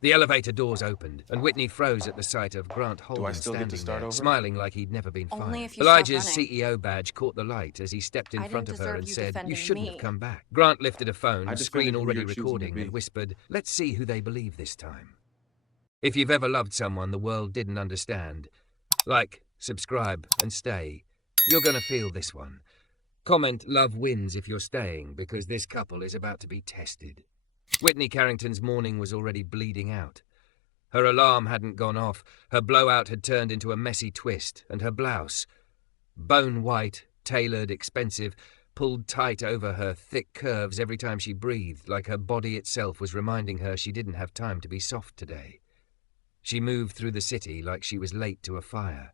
The elevator doors opened, and Whitney froze at the sight of Grant Do I Holden still get to standing start there, over? smiling like he'd never been Only fired. if you stop Elijah's running. CEO badge caught the light as he stepped in I front didn't of her deserve and you said, "You defending shouldn't have me. come back." Grant lifted a phone, I screen defended who already you're choosing to recording, be. and whispered, "Let's see who they believe this time." If you've ever loved someone the world didn't understand, like, subscribe, and stay, you're gonna feel this one. Comment "Love wins" if you're staying, because this couple is about to be tested. Whitney Carrington's morning was already bleeding out. Her alarm hadn't gone off, her blowout had turned into a messy twist, and her blouse, bone white, tailored, expensive, pulled tight over her thick curves every time she breathed, like her body itself was reminding her she didn't have time to be soft today. She moved through the city like she was late to a fire,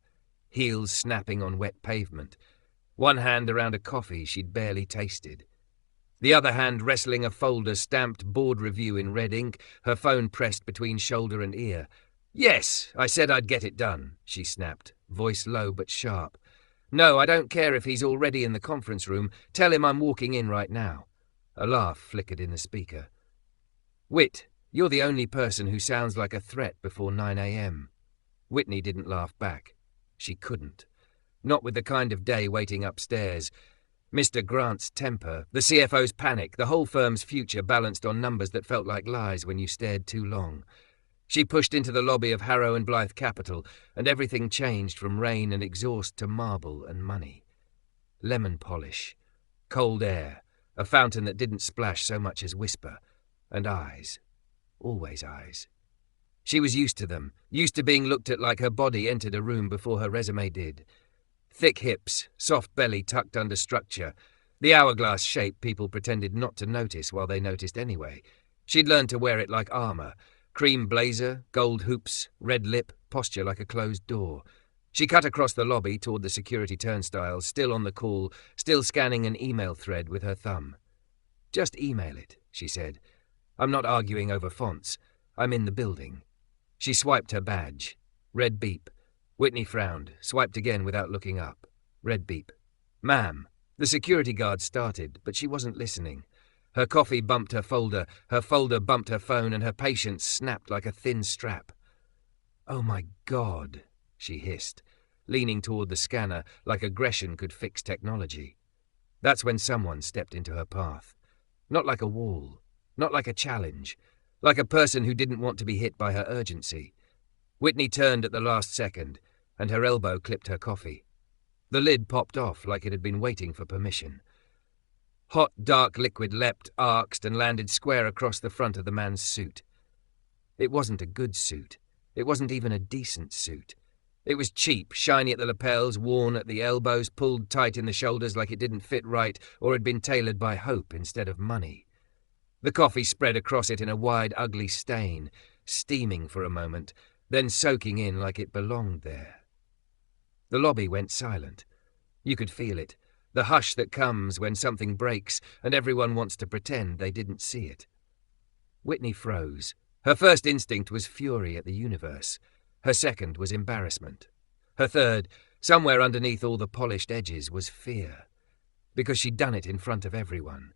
heels snapping on wet pavement, one hand around a coffee she'd barely tasted, the other hand wrestling a folder stamped board review in red ink, her phone pressed between shoulder and ear. "Yes, I said I'd get it done," she snapped, voice low but sharp. "No, I don't care if he's already in the conference room. Tell him I'm walking in right now." A laugh flickered in the speaker. "Whit, you're the only person who sounds like a threat before 9 a.m. Whitney didn't laugh back. She couldn't. Not with the kind of day waiting upstairs. Mr. Grant's temper, the CFO's panic, the whole firm's future balanced on numbers that felt like lies when you stared too long. She pushed into the lobby of Harrow and Blythe Capital, and everything changed from rain and exhaust to marble and money. Lemon polish, cold air, a fountain that didn't splash so much as whisper, and eyes. Always eyes. She was used to them, used to being looked at like her body entered a room before her resume did. Thick hips, soft belly tucked under structure, the hourglass shape people pretended not to notice while they noticed anyway. She'd learned to wear it like armor. Cream blazer, gold hoops, red lip, posture like a closed door. She cut across the lobby toward the security turnstile, still on the call, still scanning an email thread with her thumb. "Just email it," she said. "I'm not arguing over fonts. I'm in the building." She swiped her badge. Red beep. Whitney frowned, swiped again without looking up. Red beep. "Ma'am." The security guard started, but she wasn't listening. Her coffee bumped her folder bumped her phone, and her patience snapped like a thin strap. "Oh my God," she hissed, leaning toward the scanner like aggression could fix technology. That's when someone stepped into her path. Not like a wall, not like a challenge, like a person who didn't want to be hit by her urgency. Whitney turned at the last second, and her elbow clipped her coffee. The lid popped off like it had been waiting for permission. Hot, dark liquid leapt, arced, and landed square across the front of the man's suit. It wasn't a good suit. It wasn't even a decent suit. It was cheap, shiny at the lapels, worn at the elbows, pulled tight in the shoulders like it didn't fit right or had been tailored by hope instead of money. The coffee spread across it in a wide, ugly stain, steaming for a moment, then soaking in like it belonged there. The lobby went silent. You could feel it, the hush that comes when something breaks and everyone wants to pretend they didn't see it. Whitney froze. Her first instinct was fury at the universe. Her second was embarrassment. Her third, somewhere underneath all the polished edges, was fear. Because she'd done it in front of everyone.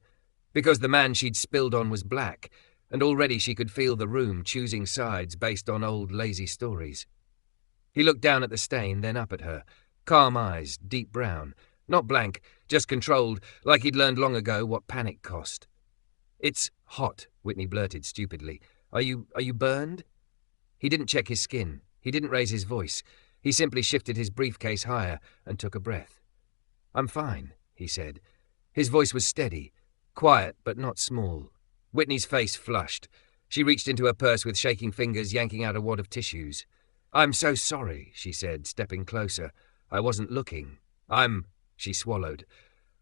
Because the man she'd spilled on was black, and already she could feel the room choosing sides based on old lazy stories. He looked down at the stain, then up at her. Calm eyes, deep brown. Not blank, just controlled, like he'd learned long ago what panic cost. "It's hot," Whitney blurted stupidly. Are you burned?" He didn't check his skin. He didn't raise his voice. He simply shifted his briefcase higher and took a breath. "I'm fine," he said. His voice was steady, quiet but not small. Whitney's face flushed. She reached into her purse with shaking fingers, yanking out a wad of tissues. "I'm so sorry," she said, stepping closer. "I wasn't looking. She swallowed.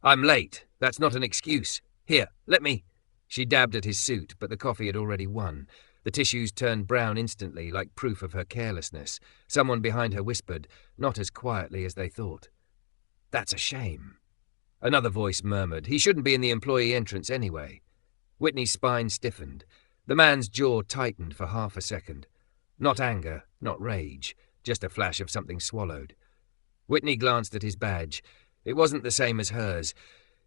"I'm late. That's not an excuse. Here, let me..." She dabbed at his suit, but the coffee had already won. The tissues turned brown instantly, like proof of her carelessness. Someone behind her whispered, not as quietly as they thought. "That's a shame." Another voice murmured, he shouldn't be in the employee entrance anyway. Whitney's spine stiffened. The man's jaw tightened for half a second. Not anger, not rage, just a flash of something swallowed. Whitney glanced at his badge. It wasn't the same as hers.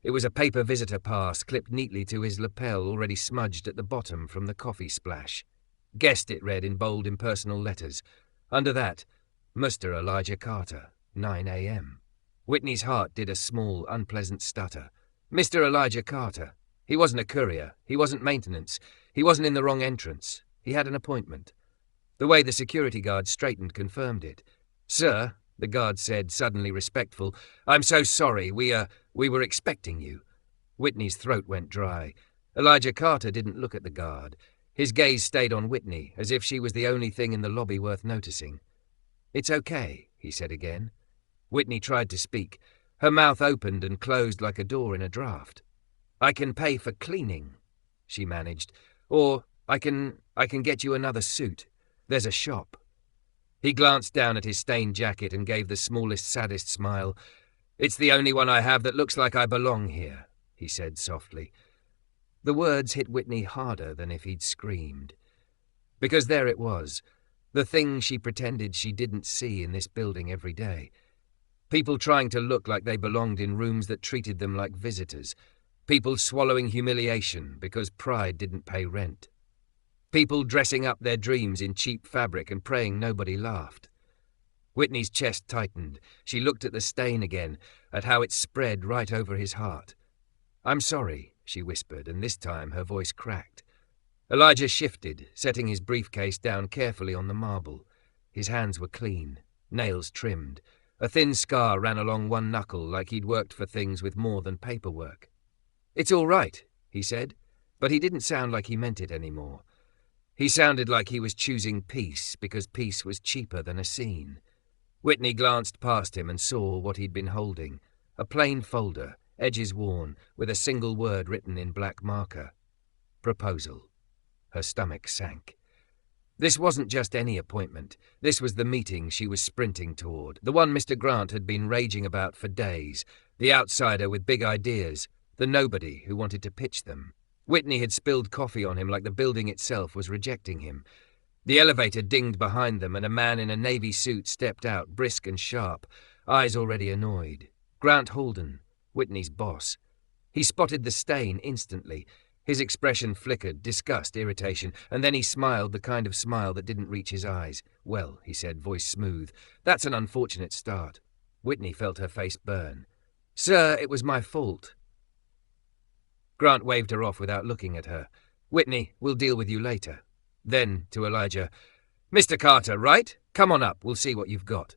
It was a paper visitor pass clipped neatly to his lapel, already smudged at the bottom from the coffee splash. Guest, it read in bold, impersonal letters. Under that, Mr. Elijah Carter, 9 a.m. Whitney's heart did a small, unpleasant stutter. Mr. Elijah Carter. He wasn't a courier. He wasn't maintenance. He wasn't in the wrong entrance. He had an appointment. The way the security guard straightened confirmed it. "Sir," the guard said, suddenly respectful, "I'm so sorry. We were expecting you." Whitney's throat went dry. Elijah Carter didn't look at the guard. His gaze stayed on Whitney, as if she was the only thing in the lobby worth noticing. "It's okay," he said again. Whitney tried to speak. Her mouth opened and closed like a door in a draft. "I can pay for cleaning," she managed. "Or I can get you another suit. There's a shop." He glanced down at his stained jacket and gave the smallest, saddest smile. "It's the only one I have that looks like I belong here," he said softly. The words hit Whitney harder than if he'd screamed. Because there it was, the thing she pretended she didn't see in this building every day. People trying to look like they belonged in rooms that treated them like visitors. People swallowing humiliation because pride didn't pay rent. People dressing up their dreams in cheap fabric and praying nobody laughed. Whitney's chest tightened. She looked at the stain again, at how it spread right over his heart. "I'm sorry," she whispered, and this time her voice cracked. Elijah shifted, setting his briefcase down carefully on the marble. His hands were clean, nails trimmed. A thin scar ran along one knuckle like he'd worked for things with more than paperwork. "It's all right," he said, but he didn't sound like he meant it anymore. He sounded like he was choosing peace because peace was cheaper than a scene. Whitney glanced past him and saw what he'd been holding. A plain folder, edges worn, with a single word written in black marker. Proposal. Her stomach sank. This wasn't just any appointment. This was the meeting she was sprinting toward, the one Mr. Grant had been raging about for days, the outsider with big ideas, the nobody who wanted to pitch them. Whitney had spilled coffee on him like the building itself was rejecting him. The elevator dinged behind them and a man in a navy suit stepped out, brisk and sharp, eyes already annoyed. Grant Holden, Whitney's boss. He spotted the stain instantly. His expression flickered, disgust, irritation, and then he smiled, the kind of smile that didn't reach his eyes. "Well," he said, voice smooth, "that's an unfortunate start." Whitney felt her face burn. "Sir, it was my fault." Grant waved her off without looking at her. "Whitney, we'll deal with you later." Then, to Elijah, "Mr. Carter, right? Come on up, we'll see what you've got."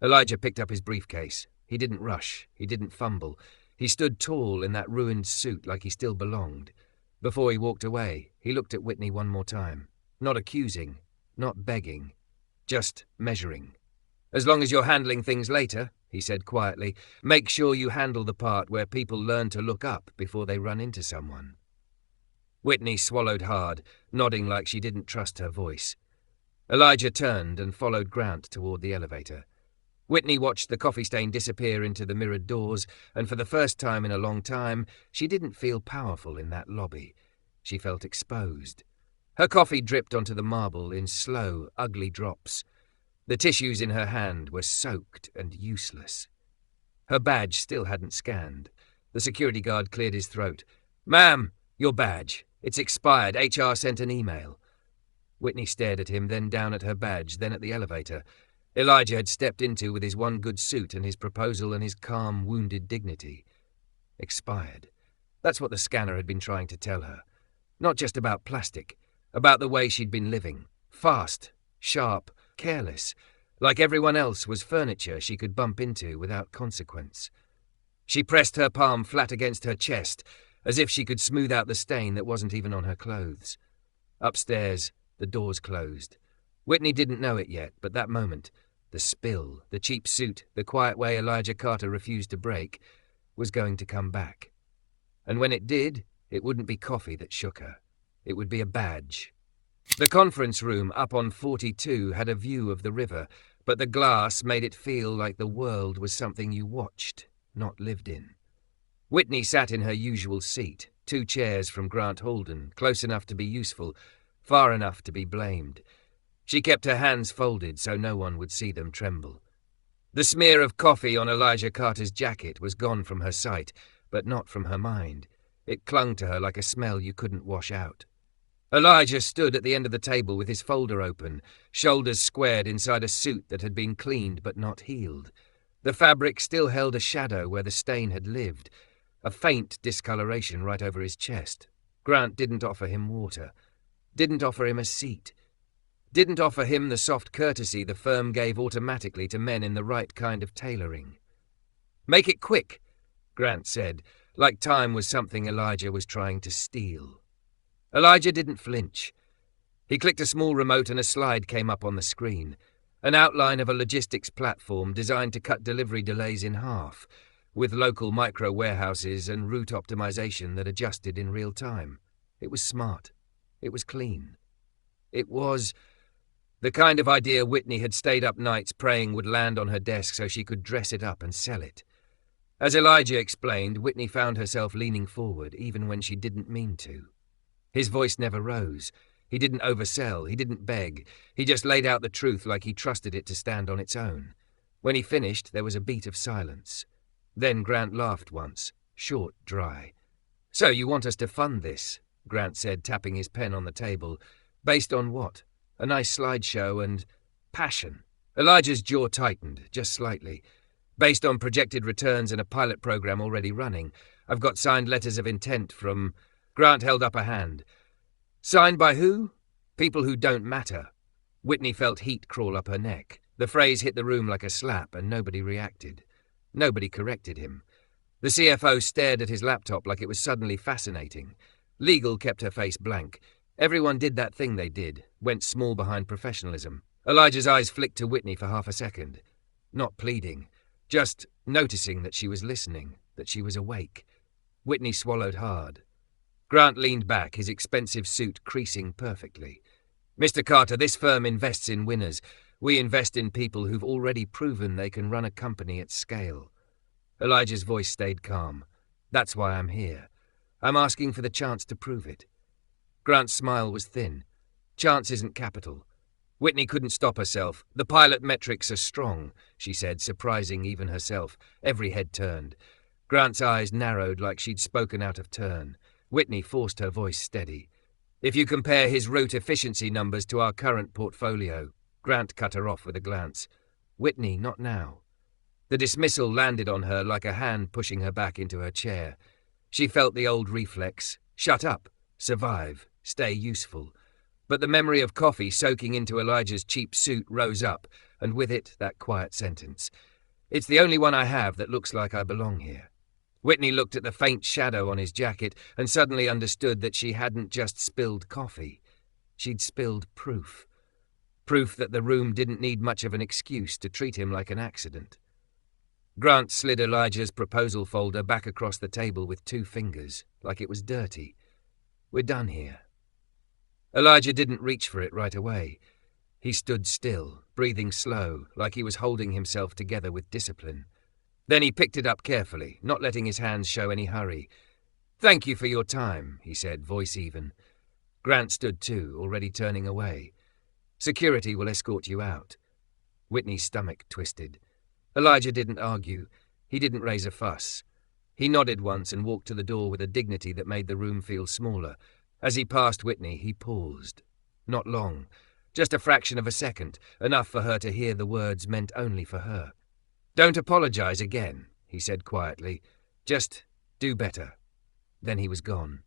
Elijah picked up his briefcase. He didn't rush. He didn't fumble. He stood tall in that ruined suit like he still belonged. Before he walked away, he looked at Whitney one more time. Not accusing, not begging, just measuring. "As long as you're handling things later," he said quietly, "make sure you handle the part where people learn to look up before they run into someone." Whitney swallowed hard, nodding like she didn't trust her voice. Elijah turned and followed Grant toward the elevator. Whitney watched the coffee stain disappear into the mirrored doors, and for the first time in a long time, she didn't feel powerful in that lobby. She felt exposed. Her coffee dripped onto the marble in slow, ugly drops. The tissues in her hand were soaked and useless. Her badge still hadn't scanned. The security guard cleared his throat. "Ma'am, your badge. It's expired. HR sent an email." Whitney stared at him, then down at her badge, then at the elevator. Elijah had stepped into with his one good suit and his proposal and his calm, wounded dignity. Expired. That's what the scanner had been trying to tell her. Not just about plastic, about the way she'd been living. Fast, sharp, careless, like everyone else was furniture she could bump into without consequence. She pressed her palm flat against her chest, as if she could smooth out the stain that wasn't even on her clothes. Upstairs, the doors closed. Whitney didn't know it yet, but that moment, the spill, the cheap suit, the quiet way Elijah Carter refused to break, was going to come back. And when it did, it wouldn't be coffee that shook her. It would be a badge. The conference room up on 42 had a view of the river, but the glass made it feel like the world was something you watched, not lived in. Whitney sat in her usual seat, 2 chairs from Grant Holden, close enough to be useful, far enough to be blamed. She kept her hands folded so no one would see them tremble. The smear of coffee on Elijah Carter's jacket was gone from her sight, but not from her mind. It clung to her like a smell you couldn't wash out. Elijah stood at the end of the table with his folder open, shoulders squared inside a suit that had been cleaned but not healed. The fabric still held a shadow where the stain had lived, a faint discoloration right over his chest. Grant didn't offer him water, didn't offer him a seat, didn't offer him the soft courtesy the firm gave automatically to men in the right kind of tailoring. "Make it quick," Grant said, like time was something Elijah was trying to steal. Elijah didn't flinch. He clicked a small remote and a slide came up on the screen, an outline of a logistics platform designed to cut delivery delays in half, with local micro-warehouses and route optimization that adjusted in real time. It was smart. It was clean. It was the kind of idea Whitney had stayed up nights praying would land on her desk so she could dress it up and sell it. As Elijah explained, Whitney found herself leaning forward, even when she didn't mean to. His voice never rose. He didn't oversell. He didn't beg. He just laid out the truth like he trusted it to stand on its own. When he finished, there was a beat of silence. Then Grant laughed once, short, dry. "So you want us to fund this," Grant said, tapping his pen on the table. "Based on what? A nice slideshow and passion." Elijah's jaw tightened, just slightly. "Based on projected returns and a pilot program already running. I've got signed letters of intent from..." Grant held up a hand. "Signed by who? People who don't matter." Whitney felt heat crawl up her neck. The phrase hit the room like a slap, and nobody reacted. Nobody corrected him. The CFO stared at his laptop like it was suddenly fascinating. Legal kept her face blank. Everyone did that thing they did, went small behind professionalism. Elijah's eyes flicked to Whitney for half a second. Not pleading, just noticing that she was listening, that she was awake. Whitney swallowed hard. Grant leaned back, his expensive suit creasing perfectly. "Mr. Carter, this firm invests in winners. We invest in people who've already proven they can run a company at scale." Elijah's voice stayed calm. "That's why I'm here. I'm asking for the chance to prove it." Grant's smile was thin. "Chance isn't capital." Whitney couldn't stop herself. "The pilot metrics are strong," she said, surprising even herself. Every head turned. Grant's eyes narrowed like she'd spoken out of turn. Whitney forced her voice steady. "If you compare his route efficiency numbers to our current portfolio..." Grant cut her off with a glance. "Whitney, not now." The dismissal landed on her like a hand pushing her back into her chair. She felt the old reflex. Shut up. Survive. Stay useful. But the memory of coffee soaking into Elijah's cheap suit rose up, and with it that quiet sentence. "It's the only one I have that looks like I belong here." Whitney looked at the faint shadow on his jacket and suddenly understood that she hadn't just spilled coffee. She'd spilled proof. Proof that the room didn't need much of an excuse to treat him like an accident. Grant slid Elijah's proposal folder back across the table with 2 fingers, like it was dirty. "We're done here." Elijah didn't reach for it right away. He stood still, breathing slow, like he was holding himself together with discipline. Then he picked it up carefully, not letting his hands show any hurry. "Thank you for your time," he said, voice even. Grant stood too, already turning away. "Security will escort you out." Whitney's stomach twisted. Elijah didn't argue. He didn't raise a fuss. He nodded once and walked to the door with a dignity that made the room feel smaller. As he passed Whitney, he paused. Not long, just a fraction of a second, enough for her to hear the words meant only for her. "Don't apologize again," he said quietly. "Just do better." Then he was gone.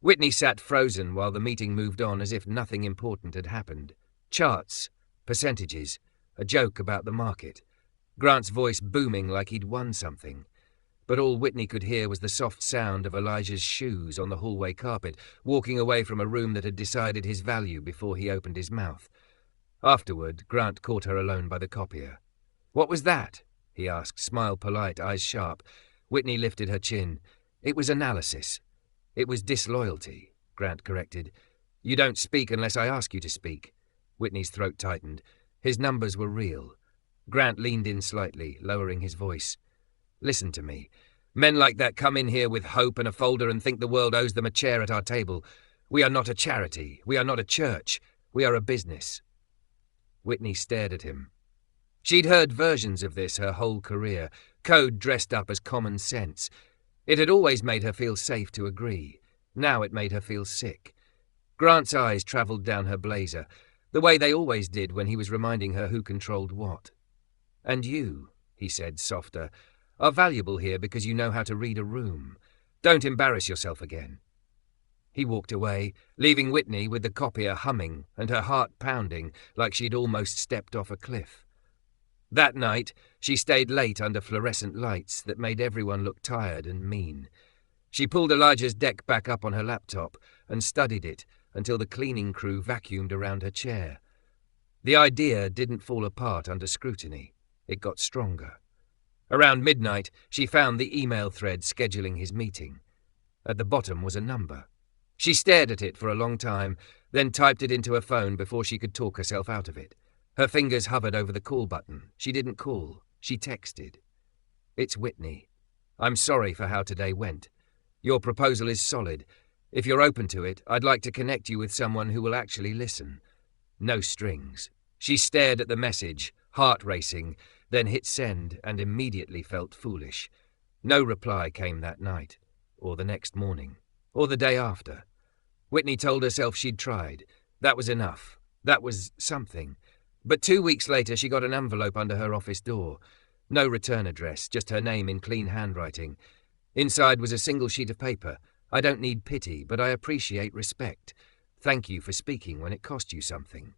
Whitney sat frozen while the meeting moved on as if nothing important had happened. Charts, percentages, a joke about the market. Grant's voice booming like he'd won something. But all Whitney could hear was the soft sound of Elijah's shoes on the hallway carpet, walking away from a room that had decided his value before he opened his mouth. Afterward, Grant caught her alone by the copier. "What was that?" he asked, smile polite, eyes sharp. Whitney lifted her chin. "It was analysis." "It was disloyalty," Grant corrected. "You don't speak unless I ask you to speak." Whitney's throat tightened. His numbers were real. Grant leaned in slightly, lowering his voice. "Listen to me. Men like that come in here with hope and a folder and think the world owes them a chair at our table. We are not a charity. We are not a church. We are a business." Whitney stared at him. She'd heard versions of this her whole career, code dressed up as common sense. It had always made her feel safe to agree. Now it made her feel sick. Grant's eyes travelled down her blazer, the way they always did when he was reminding her who controlled what. "And you," he said, softer, "are valuable here because you know how to read a room. Don't embarrass yourself again." He walked away, leaving Whitney with the copier humming and her heart pounding like she'd almost stepped off a cliff. That night, she stayed late under fluorescent lights that made everyone look tired and mean. She pulled Elijah's deck back up on her laptop and studied it until the cleaning crew vacuumed around her chair. The idea didn't fall apart under scrutiny. It got stronger. Around midnight, she found the email thread scheduling his meeting. At the bottom was a number. She stared at it for a long time, then typed it into her phone before she could talk herself out of it. Her fingers hovered over the call button. She didn't call. She texted. "It's Whitney. I'm sorry for how today went. Your proposal is solid. If you're open to it, I'd like to connect you with someone who will actually listen. No strings." She stared at the message, heart racing, then hit send and immediately felt foolish. No reply came that night, or the next morning, or the day after. Whitney told herself she'd tried. That was enough. That was something. But 2 weeks later, she got an envelope under her office door. No return address, just her name in clean handwriting. Inside was a single sheet of paper. "I don't need pity, but I appreciate respect. Thank you for speaking when it cost you something."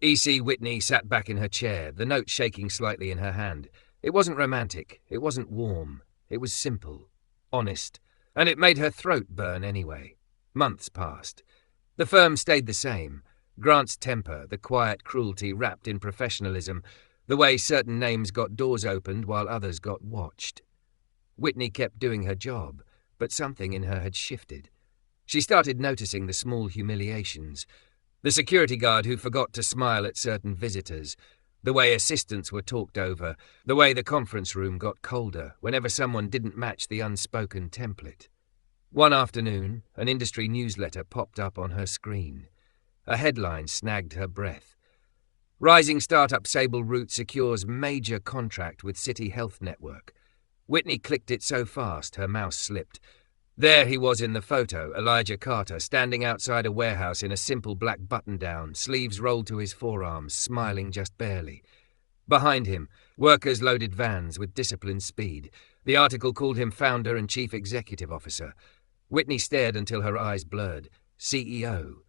E.C. Whitney sat back in her chair, the note shaking slightly in her hand. It wasn't romantic. It wasn't warm. It was simple, honest, and it made her throat burn anyway. Months passed. The firm stayed the same. Grant's temper, the quiet cruelty wrapped in professionalism, the way certain names got doors opened while others got watched. Whitney kept doing her job, but something in her had shifted. She started noticing the small humiliations. The security guard who forgot to smile at certain visitors, the way assistants were talked over, the way the conference room got colder whenever someone didn't match the unspoken template. One afternoon, an industry newsletter popped up on her screen. A headline snagged her breath. "Rising startup Sable Root secures major contract with City Health Network." Whitney clicked it so fast her mouse slipped. There he was in the photo, Elijah Carter, standing outside a warehouse in a simple black button-down, sleeves rolled to his forearms, smiling just barely. Behind him, workers loaded vans with disciplined speed. The article called him founder and chief executive officer. Whitney stared until her eyes blurred. CEO.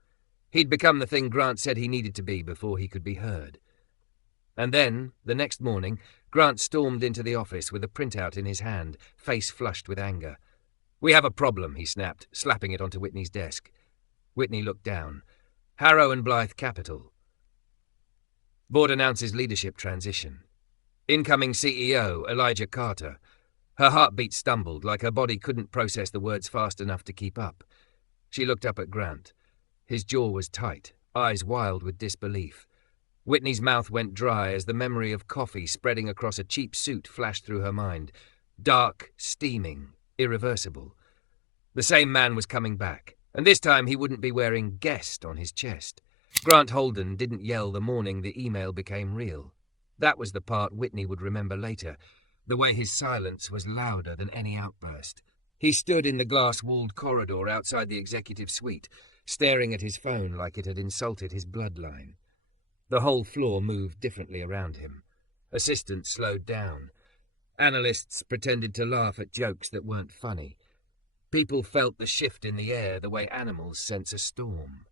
He'd become the thing Grant said he needed to be before he could be heard. And then, the next morning, Grant stormed into the office with a printout in his hand, face flushed with anger. "We have a problem," he snapped, slapping it onto Whitney's desk. Whitney looked down. "Harrow and Blythe Capital. Board announces leadership transition. Incoming CEO, Elijah Carter." Her heartbeat stumbled, like her body couldn't process the words fast enough to keep up. She looked up at Grant. His jaw was tight, eyes wild with disbelief. Whitney's mouth went dry as the memory of coffee spreading across a cheap suit flashed through her mind. Dark, steaming, irreversible. The same man was coming back, and this time he wouldn't be wearing "guest" on his chest. Grant Holden didn't yell the morning the email became real. That was the part Whitney would remember later, the way his silence was louder than any outburst. He stood in the glass-walled corridor outside the executive suite, staring at his phone like it had insulted his bloodline. The whole floor moved differently around him. Assistants slowed down. Analysts pretended to laugh at jokes that weren't funny. People felt the shift in the air the way animals sense a storm.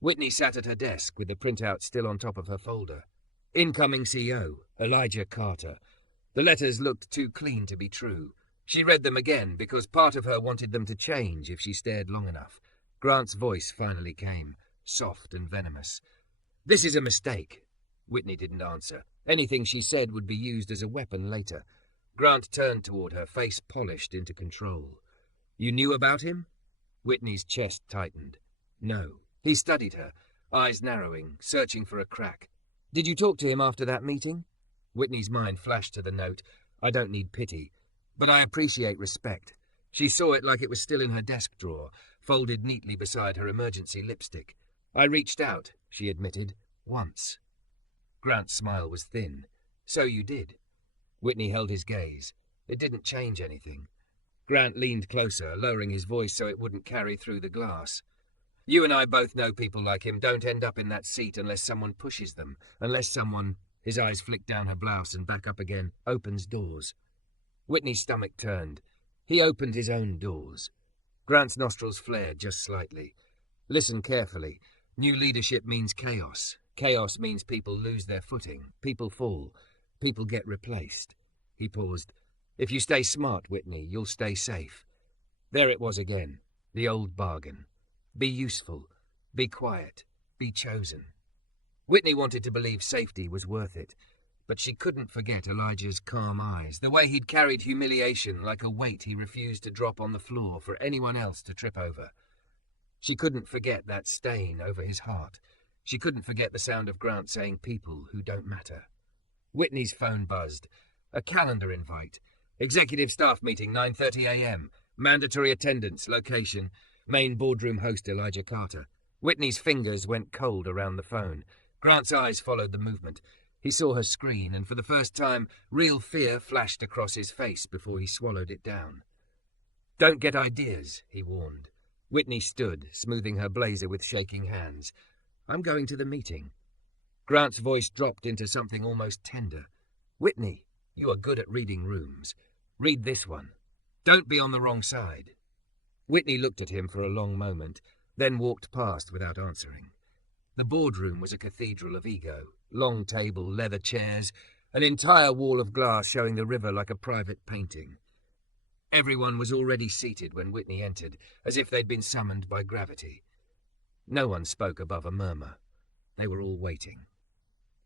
Whitney sat at her desk with the printout still on top of her folder. Incoming CEO, Elijah Carter. The letters looked too clean to be true. She read them again because part of her wanted them to change if she stared long enough. Grant's voice finally came, soft and venomous. "This is a mistake." Whitney didn't answer. Anything she said would be used as a weapon later. Grant turned toward her, face polished into control. "You knew about him?" Whitney's chest tightened. No. He studied her, eyes narrowing, searching for a crack. "Did you talk to him after that meeting?" Whitney's mind flashed to the note. "I don't need pity, but I appreciate respect." She saw it like it was still in her desk drawer, folded neatly beside her emergency lipstick. "I reached out," she admitted, "once." Grant's smile was thin. "So you did." Whitney held his gaze. It didn't change anything. Grant leaned closer, lowering his voice so it wouldn't carry through the glass. You and I both know people like him don't end up in that seat unless someone pushes them, unless someone, his eyes flicked down her blouse and back up again, opens doors. Whitney's stomach turned. He opened his own doors. Grant's nostrils flared just slightly. Listen carefully. New leadership means chaos. Chaos means people lose their footing. People fall. People get replaced. He paused. If you stay smart, Whitney, you'll stay safe. There it was again. The old bargain. Be useful. Be quiet. Be chosen. Whitney wanted to believe safety was worth it, but she couldn't forget Elijah's calm eyes, the way he'd carried humiliation like a weight he refused to drop on the floor for anyone else to trip over. She couldn't forget that stain over his heart. She couldn't forget the sound of Grant saying people who don't matter. Whitney's phone buzzed. A calendar invite. Executive staff meeting, 9:30 a.m. Mandatory attendance, location. Main boardroom host Elijah Carter. Whitney's fingers went cold around the phone. Grant's eyes followed the movement. He saw her screen, and for the first time, real fear flashed across his face before he swallowed it down. Don't get ideas, he warned. Whitney stood, smoothing her blazer with shaking hands. I'm going to the meeting. Grant's voice dropped into something almost tender. Whitney, you are good at reading rooms. Read this one. Don't be on the wrong side. Whitney looked at him for a long moment, then walked past without answering. The boardroom was a cathedral of ego. Long table, leather chairs, an entire wall of glass showing the river like a private painting. Everyone was already seated when Whitney entered, as if they'd been summoned by gravity. No one spoke above a murmur. They were all waiting.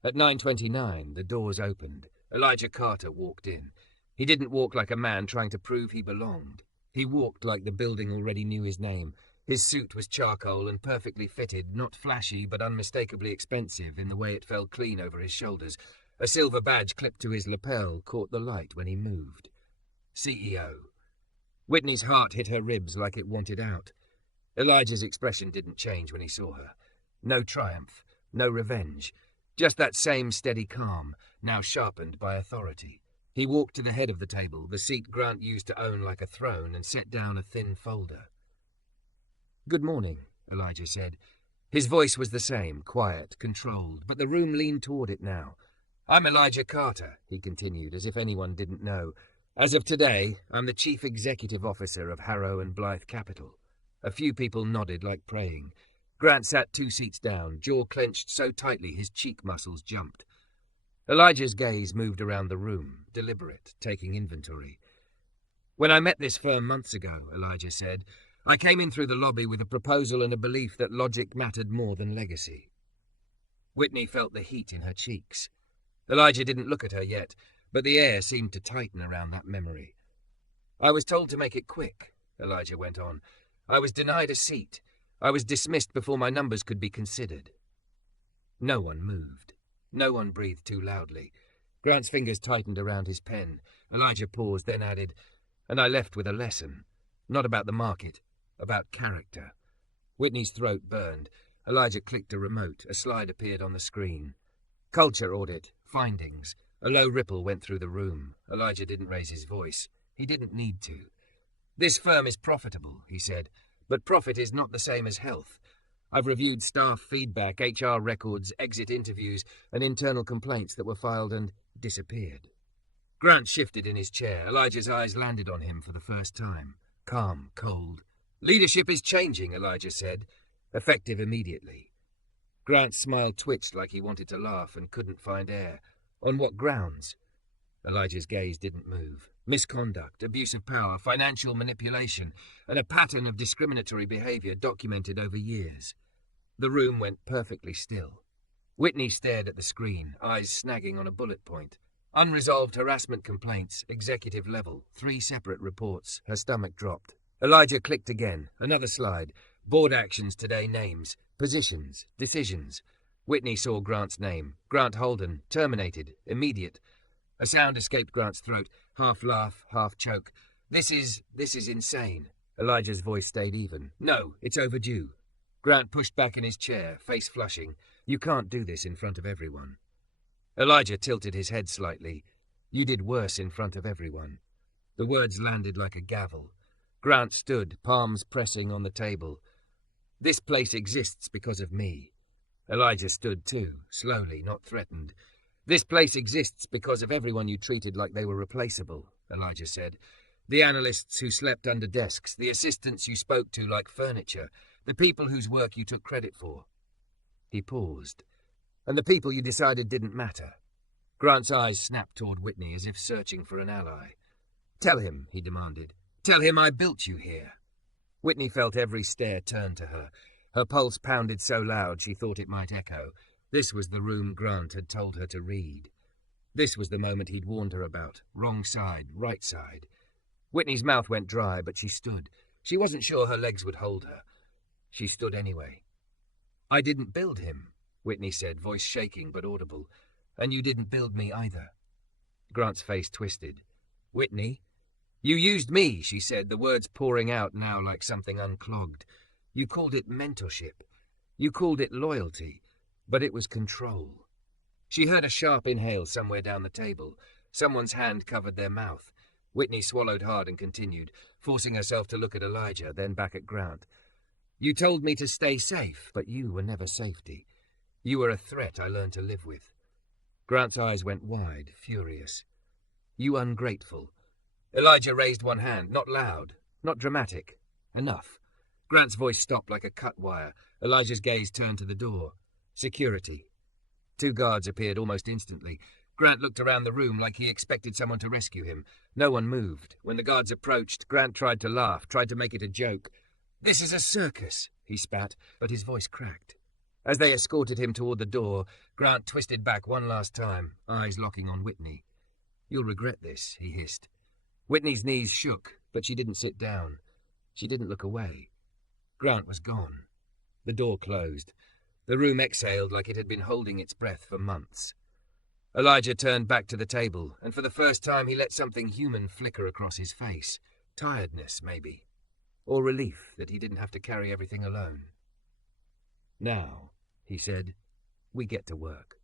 At 9:29, the doors opened. Elijah Carter walked in. He didn't walk like a man trying to prove he belonged. He walked like the building already knew his name. His suit was charcoal and perfectly fitted, not flashy but unmistakably expensive in the way it fell clean over his shoulders. A silver badge clipped to his lapel caught the light when he moved. CEO. Whitney's heart hit her ribs like it wanted out. Elijah's expression didn't change when he saw her. No triumph, no revenge. Just that same steady calm, now sharpened by authority. He walked to the head of the table, the seat Grant used to own like a throne, and set down a thin folder. Good morning, Elijah said. His voice was the same, quiet, controlled, but the room leaned toward it now. I'm Elijah Carter, he continued, as if anyone didn't know. As of today, I'm the Chief Executive Officer of Harrow and Blythe Capital. A few people nodded like praying. Grant sat 2 seats down, jaw clenched so tightly his cheek muscles jumped. Elijah's gaze moved around the room, deliberate, taking inventory. When I met this firm months ago, Elijah said, I came in through the lobby with a proposal and a belief that logic mattered more than legacy. Whitney felt the heat in her cheeks. Elijah didn't look at her yet, but the air seemed to tighten around that memory. I was told to make it quick, Elijah went on. I was denied a seat. I was dismissed before my numbers could be considered. No one moved. No one breathed too loudly. Grant's fingers tightened around his pen. Elijah paused, then added, and I left with a lesson. Not about the market, about character. Whitney's throat burned. Elijah clicked a remote. A slide appeared on the screen. Culture audit. Findings. A low ripple went through the room. Elijah didn't raise his voice. He didn't need to. This firm is profitable, he said, but profit is not the same as health. I've reviewed staff feedback, HR records, exit interviews, and internal complaints that were filed and disappeared. Grant shifted in his chair. Elijah's eyes landed on him for the first time. Calm, cold. Leadership is changing, Elijah said. Effective immediately. Grant's smile twitched like he wanted to laugh and couldn't find air. On what grounds? Elijah's gaze didn't move. Misconduct, abuse of power, financial manipulation, and a pattern of discriminatory behavior documented over years. The room went perfectly still. Whitney stared at the screen, eyes snagging on a bullet point. Unresolved harassment complaints, executive level, 3 separate reports. Her stomach dropped. Elijah clicked again. Another slide. Board actions today, names, positions, decisions. Whitney saw Grant's name. Grant Holden, terminated, immediate. A sound escaped Grant's throat, half laugh, half choke. This is insane. Elijah's voice stayed even. No, it's overdue. Grant pushed back in his chair, face flushing. You can't do this in front of everyone. Elijah tilted his head slightly. You did worse in front of everyone. The words landed like a gavel. Grant stood, palms pressing on the table. This place exists because of me. Elijah stood too, slowly, not threatened. This place exists because of everyone you treated like they were replaceable, Elijah said. The analysts who slept under desks, the assistants you spoke to like furniture, the people whose work you took credit for. He paused. And the people you decided didn't matter. Grant's eyes snapped toward Whitney as if searching for an ally. Tell him, he demanded. Tell him I built you here. Whitney felt every stare turn to her. Her pulse pounded so loud she thought it might echo. This was the room Grant had told her to read. This was the moment he'd warned her about. Wrong side, right side. Whitney's mouth went dry, but she stood. She wasn't sure her legs would hold her. She stood anyway. I didn't build him, Whitney said, voice shaking but audible. And you didn't build me either. Grant's face twisted. Whitney? You used me, she said, the words pouring out now like something unclogged. You called it mentorship. You called it loyalty. But it was control. She heard a sharp inhale somewhere down the table. Someone's hand covered their mouth. Whitney swallowed hard and continued, forcing herself to look at Elijah, then back at Grant. You told me to stay safe, but you were never safety. You were a threat I learned to live with. Grant's eyes went wide, furious. You ungrateful. Elijah raised one hand, not loud, not dramatic. Enough. Grant's voice stopped like a cut wire. Elijah's gaze turned to the door. Security. 2 guards appeared almost instantly. Grant looked around the room like he expected someone to rescue him. No one moved. When the guards approached, Grant tried to laugh, tried to make it a joke. This is a circus, he spat, but his voice cracked. As they escorted him toward the door, Grant twisted back one last time, eyes locking on Whitney. You'll regret this, he hissed. Whitney's knees shook, but she didn't sit down. She didn't look away. Grant was gone. The door closed. The room exhaled like it had been holding its breath for months. Elijah turned back to the table, and for the first time he let something human flicker across his face. Tiredness, maybe. Or relief that he didn't have to carry everything alone. Now, he said, we get to work.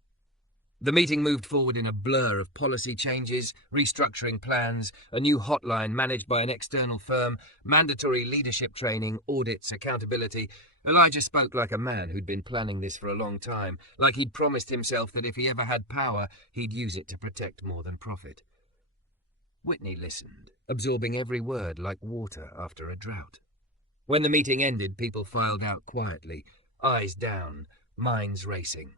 The meeting moved forward in a blur of policy changes, restructuring plans, a new hotline managed by an external firm, mandatory leadership training, audits, accountability. Elijah spoke like a man who'd been planning this for a long time, like he'd promised himself that if he ever had power, he'd use it to protect more than profit. Whitney listened, absorbing every word like water after a drought. When the meeting ended, people filed out quietly, eyes down, minds racing.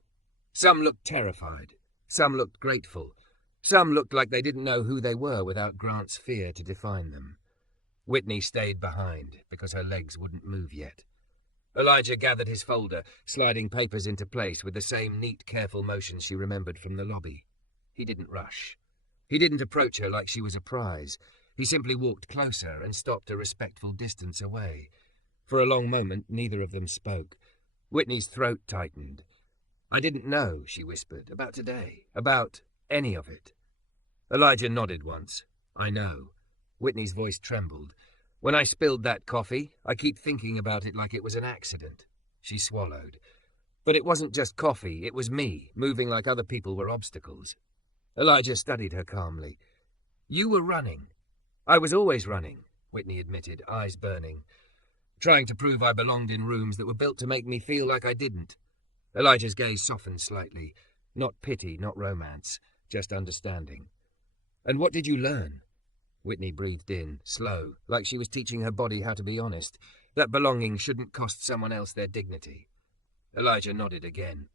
Some looked terrified. Some looked grateful. Some looked like they didn't know who they were without Grant's fear to define them. Whitney stayed behind because her legs wouldn't move yet. Elijah gathered his folder, sliding papers into place with the same neat, careful motion she remembered from the lobby. He didn't rush. He didn't approach her like she was a prize. He simply walked closer and stopped a respectful distance away. For a long moment, neither of them spoke. Whitney's throat tightened. I didn't know, she whispered, about today, about any of it. Elijah nodded once. I know. Whitney's voice trembled. When I spilled that coffee, I keep thinking about it like it was an accident. She swallowed. But it wasn't just coffee, it was me, moving like other people were obstacles. Elijah studied her calmly. You were running. I was always running, Whitney admitted, eyes burning. Trying to prove I belonged in rooms that were built to make me feel like I didn't. Elijah's gaze softened slightly. Not pity, not romance, just understanding. And what did you learn? Whitney breathed in, slow, like she was teaching her body how to be honest, that belonging shouldn't cost someone else their dignity. Elijah nodded again.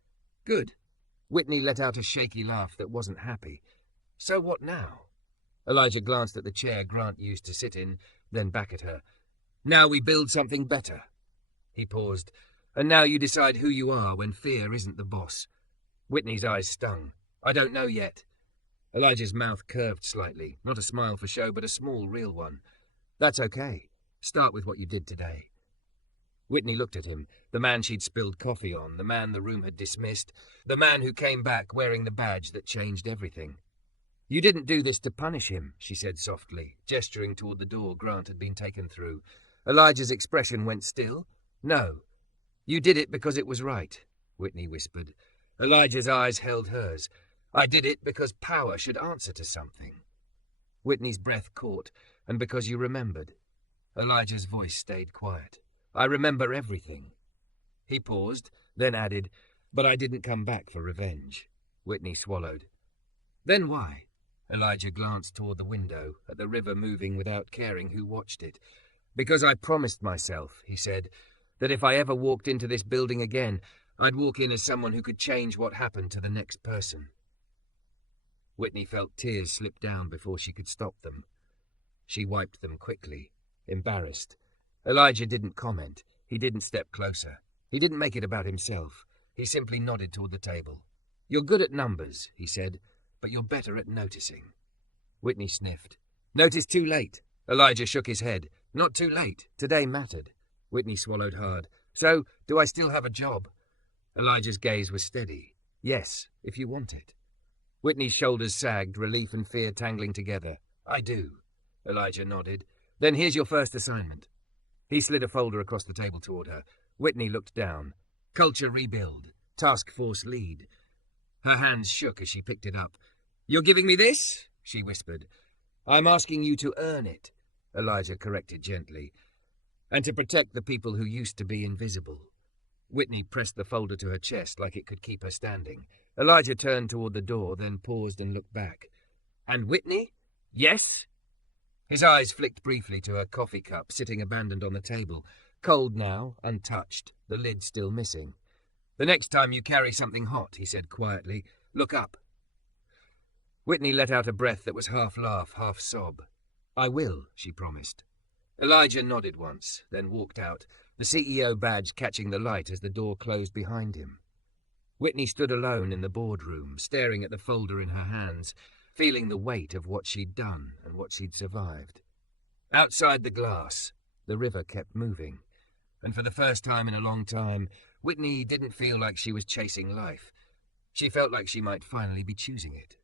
Good. Whitney let out a shaky laugh that wasn't happy. So what now? Elijah glanced at the chair Grant used to sit in, then back at her. Now we build something better. He paused. And now you decide who you are when fear isn't the boss. Whitney's eyes stung. I don't know yet. Elijah's mouth curved slightly, not a smile for show, but a small, real one. That's okay. Start with what you did today. Whitney looked at him, the man she'd spilled coffee on, the man the room had dismissed, the man who came back wearing the badge that changed everything. You didn't do this to punish him, she said softly, gesturing toward the door Grant had been taken through. Elijah's expression went still. No. You did it because it was right, Whitney whispered. Elijah's eyes held hers. I did it because power should answer to something. Whitney's breath caught, and because you remembered. Elijah's voice stayed quiet. I remember everything. He paused, then added, "But I didn't come back for revenge." Whitney swallowed. "Then why?" Elijah glanced toward the window, at the river moving without caring who watched it. "Because I promised myself," he said, "that if I ever walked into this building again, I'd walk in as someone who could change what happened to the next person." Whitney felt tears slip down before she could stop them. She wiped them quickly, embarrassed. Elijah didn't comment. He didn't step closer. He didn't make it about himself. He simply nodded toward the table. "You're good at numbers," he said, "but you're better at noticing." Whitney sniffed. "Notice too late." Elijah shook his head. "Not too late. Today mattered." Whitney swallowed hard. "So, do I still have a job?" Elijah's gaze was steady. "Yes, if you want it." Whitney's shoulders sagged, relief and fear tangling together. "I do." Elijah nodded. "Then here's your first assignment." He slid a folder across the table toward her. Whitney looked down. "Culture rebuild. Task force lead." Her hands shook as she picked it up. "You're giving me this?" she whispered. "I'm asking you to earn it," Elijah corrected gently, "and to protect the people who used to be invisible." Whitney pressed the folder to her chest like it could keep her standing. Elijah turned toward the door, then paused and looked back. "And Whitney?" "Yes?" His eyes flicked briefly to her coffee cup sitting abandoned on the table, cold now, untouched, the lid still missing. "The next time you carry something hot," he said quietly, "look up." Whitney let out a breath that was half laugh, half sob. "I will," she promised. Elijah nodded once, then walked out, the CEO badge catching the light as the door closed behind him. Whitney stood alone in the boardroom, staring at the folder in her hands, feeling the weight of what she'd done and what she'd survived. Outside the glass, the river kept moving, and for the first time in a long time, Whitney didn't feel like she was chasing life. She felt like she might finally be choosing it.